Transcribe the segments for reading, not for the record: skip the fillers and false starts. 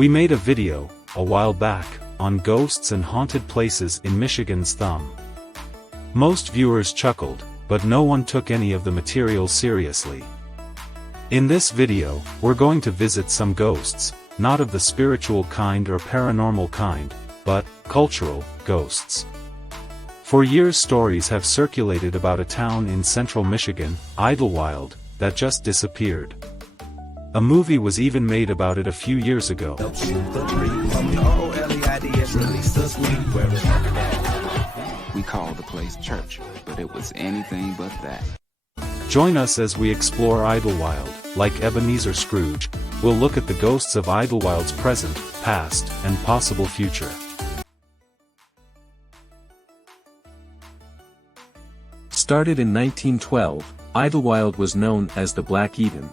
We made a video, a while back, on ghosts and haunted places in Michigan's Thumb. Most viewers chuckled, but no one took any of the material seriously. In this video, we're going to visit some ghosts, not of the spiritual kind or paranormal kind, but cultural ghosts. For years stories have circulated about a town in central Michigan, Idlewild, that just disappeared. A movie was even made about it a few years ago. We called the place church, but it was anything but that. Join us as we explore Idlewild. Like Ebenezer Scrooge, we'll look at the ghosts of Idlewild's present, past, and possible future. Started in 1912, Idlewild was known as the Black Eden.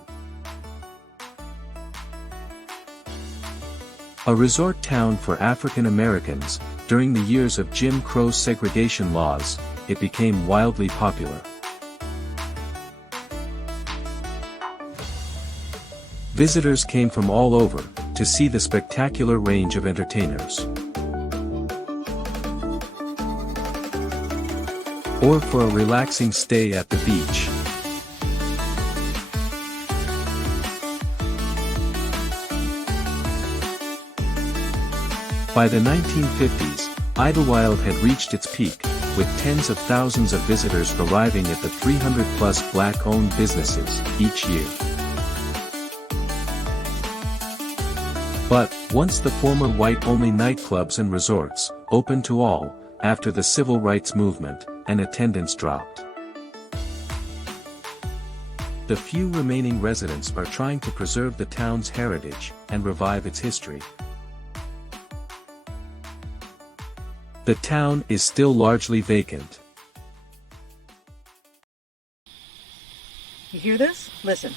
A resort town for African Americans, during the years of Jim Crow's segregation laws, it became wildly popular. Visitors came from all over, to see the spectacular range of entertainers. Or for a relaxing stay at the beach. By the 1950s, Idlewild had reached its peak, with tens of thousands of visitors arriving at the 300-plus black-owned businesses each year. But, once the former white-only nightclubs and resorts opened to all, after the civil rights movement, and attendance dropped. The few remaining residents are trying to preserve the town's heritage and revive its history. The town is still largely vacant. You hear this? Listen.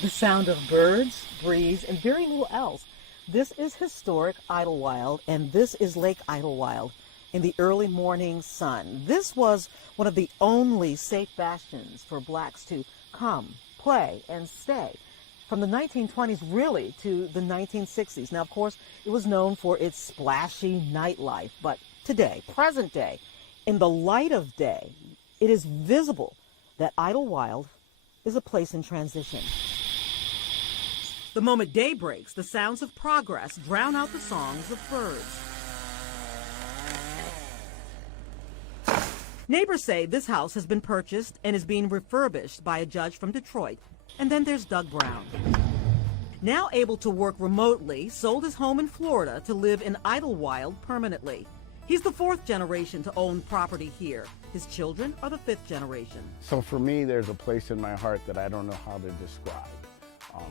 The sound of birds, breeze, and very little else. This is historic Idlewild, and this is Lake Idlewild in the early morning sun. This was one of the only safe bastions for blacks to come, play, and stay. From the 1920s really to the 1960s. Now, of course, it was known for its splashy nightlife, but today, present day, in the light of day, it is visible that Idlewild is a place in transition. The moment day breaks, the sounds of progress drown out the songs of birds. Neighbors say this house has been purchased and is being refurbished by a judge from Detroit. And then there's Doug Brown. Now able to work remotely, sold his home in Florida to live in Idlewild permanently. He's the fourth generation to own property here. His children are the fifth generation. So for me, there's a place in my heart that I don't know how to describe.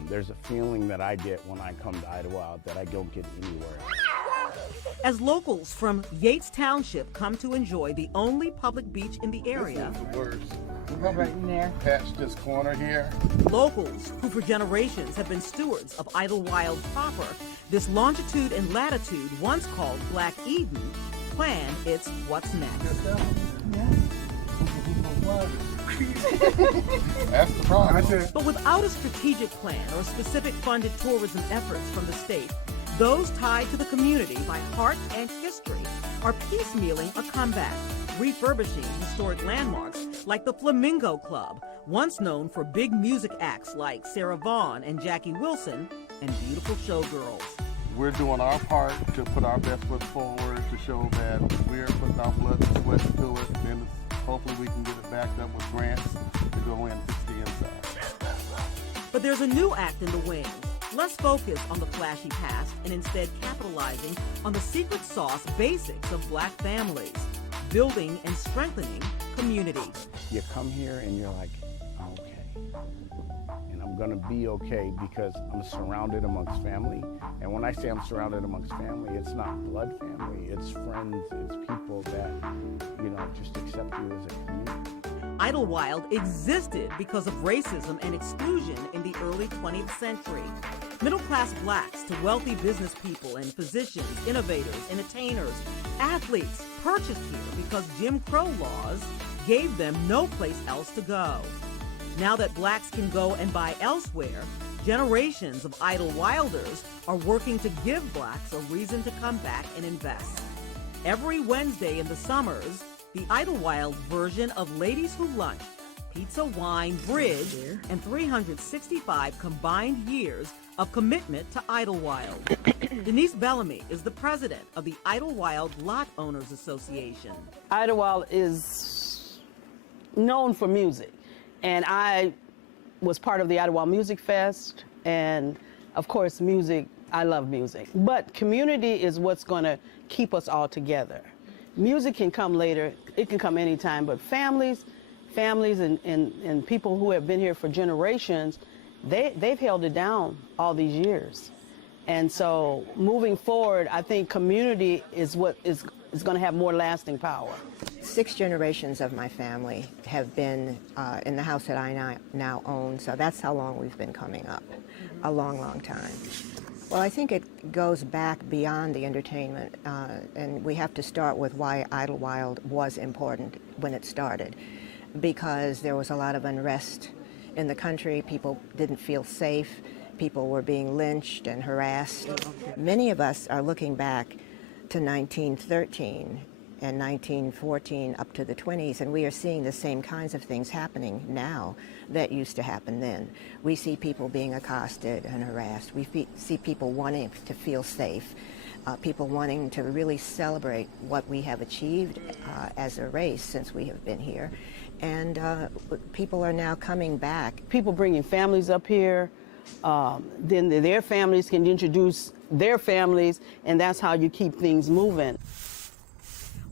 There's a feeling that I get when I come to Idlewild that I don't get anywhere else. As locals from Yates Township come to enjoy the only public beach in the area, this is the worst. Go right in there. Patch this corner here. locals who for generations have been stewards of Idlewild proper, this longitude and latitude once called Black Eden, plan its what's next. That's the problem. But without a strategic plan or specific funded tourism efforts from the state, those tied to the community by heart and history are piecemealing a comeback, refurbishing historic landmarks like the Flamingo Club, once known for big music acts like Sarah Vaughan and Jackie Wilson, and beautiful showgirls. We're doing our part to put our best foot forward to show that we're putting our blood and sweat into it, and hopefully we can get it backed up with grants to go in and fix the inside. But there's a new act in the wings, less focused on the flashy past and instead capitalizing on the secret sauce basics of black families, building and strengthening community. You come here and you're like, okay, and I'm gonna be okay because I'm surrounded amongst family. And when I say I'm surrounded amongst family, it's not blood family, it's friends, it's people that, just accept you as a community. Idlewild existed because of racism and exclusion in the early 20th century. Middle-class blacks to wealthy business people and physicians, innovators, entertainers, athletes purchased here because Jim Crow laws gave them no place else to go. Now that blacks can go and buy elsewhere, Generations of Idlewilders are working to give blacks a reason to come back and invest. Every Wednesday in the summers, the Idlewild version of Ladies Who Lunch, pizza, wine, bridge, and 365 combined years of commitment to Idlewild. Denise Bellamy is the president of the Idlewild Lot Owners Association. Idlewild is known for music, and I was part of the Idlewild Music Fest, and of course music, I love music. But community is what's gonna keep us all together. Music can come later, it can come anytime, but families and people who have been here for generations, they've held it down all these years. And so moving forward, I think community is what is going to have more lasting power. 6 generations of my family have been in the house that I now own, so that's how long we've been coming up, a long, long time. Well, I think it goes back beyond the entertainment, and we have to start with why Idlewild was important when it started, because there was a lot of unrest in the country. People didn't feel safe. People were being lynched and harassed. Many of us are looking back to 1913 and 1914 up to the 20s, and we are seeing the same kinds of things happening now that used to happen then. We see people being accosted and harassed. We see people wanting to feel safe, people wanting to really celebrate what we have achieved as a race since we have been here. And people are now coming back. People bringing families up here, then their families can introduce their families, and that's how you keep things moving.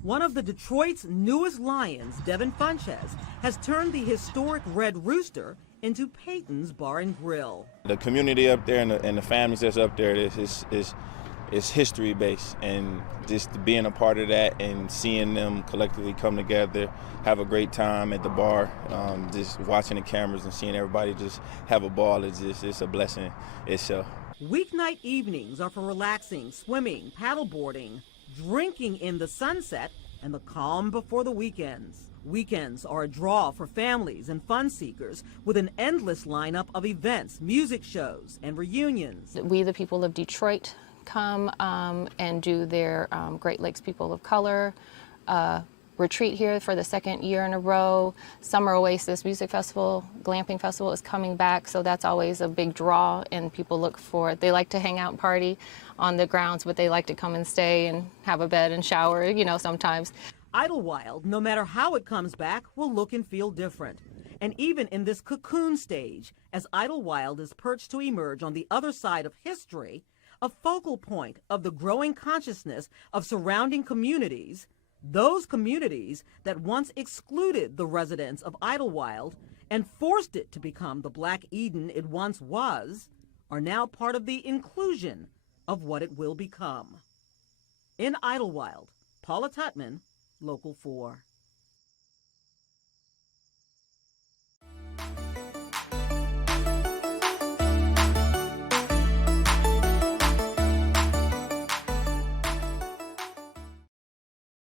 One of the Detroit's newest lions, Devin Funches, has turned the historic Red Rooster into Peyton's Bar and Grill. The community up there and the families that's up there is history based, and just being a part of that and seeing them collectively come together, have a great time at the bar, just watching the cameras and seeing everybody just have a ball it's a blessing itself. Weeknight evenings are for relaxing, swimming, paddleboarding, drinking in the sunset, and the calm before the weekends. Weekends are a draw for families and fun seekers with an endless lineup of events, music shows, and reunions. We, the people of Detroit, come and do their Great Lakes People of Color retreat here for the 2nd year in a row. Summer Oasis Music Festival, Glamping Festival is coming back, so that's always a big draw, and people look for it. They like to hang out and party on the grounds, but they like to come and stay and have a bed and shower, you know, sometimes. Idlewild, no matter how it comes back, will look and feel different. And even in this cocoon stage, as Idlewild is perched to emerge on the other side of history, a focal point of the growing consciousness of surrounding communities, those communities that once excluded the residents of Idlewild and forced it to become the Black Eden it once was, are now part of the inclusion of what it will become. In Idlewild, Paula Tutman, Local 4.